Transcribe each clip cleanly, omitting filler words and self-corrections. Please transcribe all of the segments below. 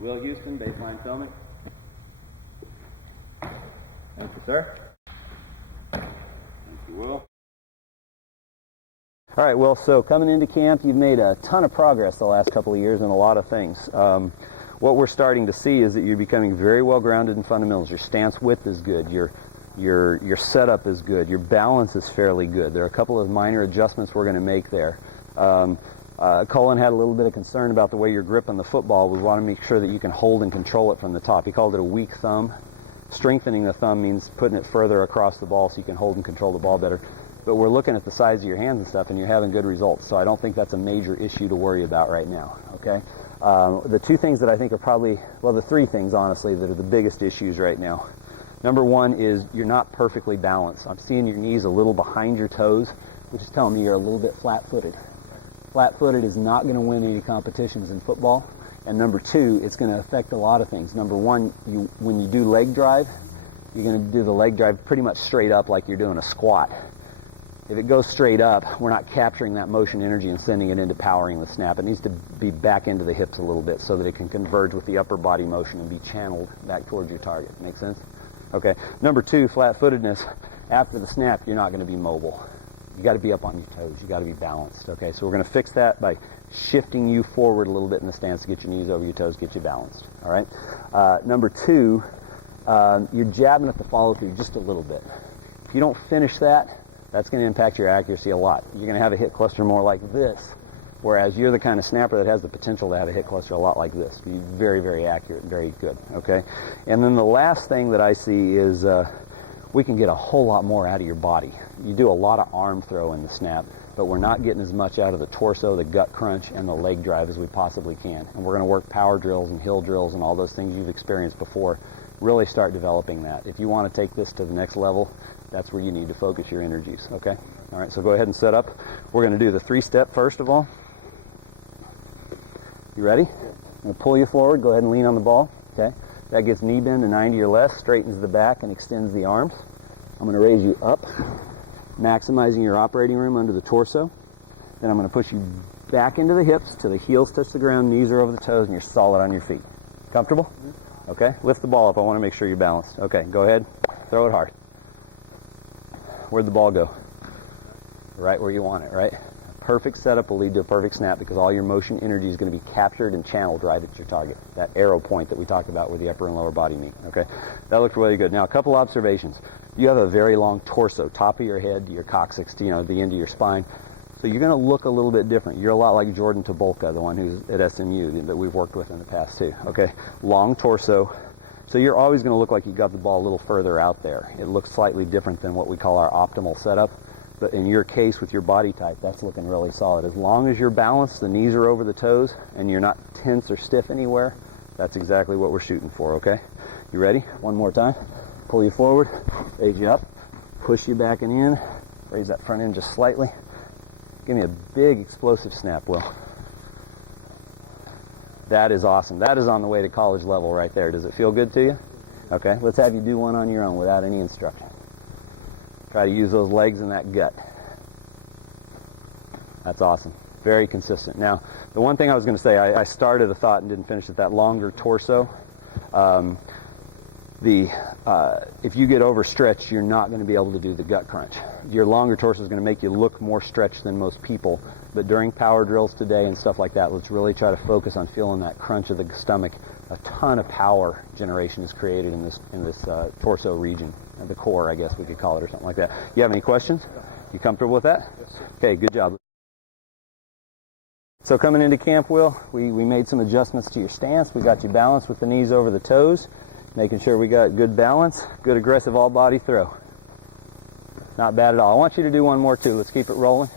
Wil Houston, baseline filming. Thank you, sir. Thank you, Will. All right, Will, so coming into camp, you've made a ton of progress the last couple of years in a lot of things. What we're starting to see is that you're becoming very well grounded in fundamentals. Your stance width is good. Your setup is good. Your balance is fairly good. There are a couple of minor adjustments we're going to make there. Cullen had a little bit of concern about the way you're gripping the football. We want to make sure that you can hold and control it from the top. He called it a weak thumb. Strengthening the thumb means putting it further across the ball so you can hold and control the ball better. But we're looking at the size of your hands and stuff, and you're having good results. So I don't think that's a major issue to worry about right now, okay? The two things that I think are probably, well, the three things, honestly, that are the biggest issues right now. Number one is you're not perfectly balanced. I'm seeing your knees a little behind your toes, which is telling me you're a little bit flat-footed. Flat-footed is not going to win any competitions in football. And number two, it's going to affect a lot of things. Number one, when you do leg drive, you're going to do the leg drive pretty much straight up like you're doing a squat. If it goes straight up, we're not capturing that motion energy and sending it into powering the snap. It needs to be back into the hips a little bit so that it can converge with the upper body motion and be channeled back towards your target. Make sense? Okay. Number two, flat-footedness. After the snap, you're not going to be mobile. You got to be up on your toes. You got to be balanced. Okay. So we're going to fix that by shifting you forward a little bit in the stance to get your knees over your toes, get you balanced. All right. Number two, you're jabbing at the follow-through just a little bit. If you don't finish that, that's going to impact your accuracy a lot. You're going to have a hit cluster more like this, whereas you're the kind of snapper that has the potential to have a hit cluster a lot like this. Be very, very accurate, very good, okay? And then the last thing that I see is we can get a whole lot more out of your body. You do a lot of arm throw in the snap, but we're not getting as much out of the torso, the gut crunch, and the leg drive as we possibly can. And we're going to work power drills and hill drills and all those things you've experienced before. Really start developing that. If you want to take this to the next level, that's where you need to focus your energies, okay? All right, so go ahead and set up. We're going to do the three-step first of all. You ready? I'm going to pull you forward. Go ahead and lean on the ball, okay? That gets knee bend to 90 or less, straightens the back and extends the arms. I'm going to raise you up, maximizing your operating room under the torso. Then I'm going to push you back into the hips till the heels touch the ground, knees are over the toes, and you're solid on your feet. Comfortable? Okay, lift the ball up. I want to make sure you're balanced. Okay, go ahead. Throw it hard. Where'd the ball go? Right where you want it, right? A perfect setup will lead to a perfect snap because all your motion energy is going to be captured and channeled right at your target. That arrow point that we talked about where the upper and lower body meet, okay? That looked really good. Now, a couple observations. You have a very long torso, top of your head to your coccyx, to, the end of your spine. So you're going to look a little bit different. You're a lot like Jordan Tobolka, the one who's at SMU that we've worked with in the past too, okay? Long torso. So you're always going to look like you got the ball a little further out there. It looks slightly different than what we call our optimal setup. But in your case, with your body type, that's looking really solid. As long as you're balanced, the knees are over the toes, and you're not tense or stiff anywhere, that's exactly what we're shooting for, okay? You ready? One more time. Pull you forward, raise you up, push you back and in, raise that front end just slightly. Give me a big explosive snap, Will. That is awesome. That is on the way to college level right there. Does it feel good to you? Okay, let's have you do one on your own without any instruction. Try to use those legs and that gut. That's awesome. Very consistent. Now, the one thing I was going to say, I started a thought and didn't finish it, that longer torso. If you get overstretched, you're not going to be able to do the gut crunch. Your longer torso is going to make you look more stretched than most people. But during power drills today and stuff like that, let's really try to focus on feeling that crunch of the stomach. A ton of power generation is created in this torso region, the core, I guess we could call it, or something like that. You have any questions? You comfortable with that? Yes, sir. Okay, good job. So coming into camp, Will, we made some adjustments to your stance. We got you balanced with the knees over the toes, making sure we got good balance, good aggressive all-body throw. Not bad at all. I want you to do one more, too. Let's keep it rolling.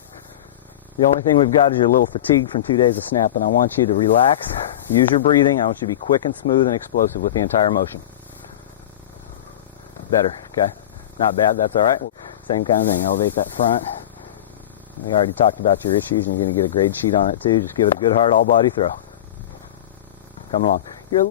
The only thing we've got is you're a little fatigued from 2 days of snap, and I want you to relax, use your breathing. I want you to be quick and smooth and explosive with the entire motion. Better, okay? Not bad, that's all right. Same kind of thing, elevate that front. We already talked about your issues, and you're going to get a grade sheet on it too. Just give it a good hard all-body throw. Come along. You're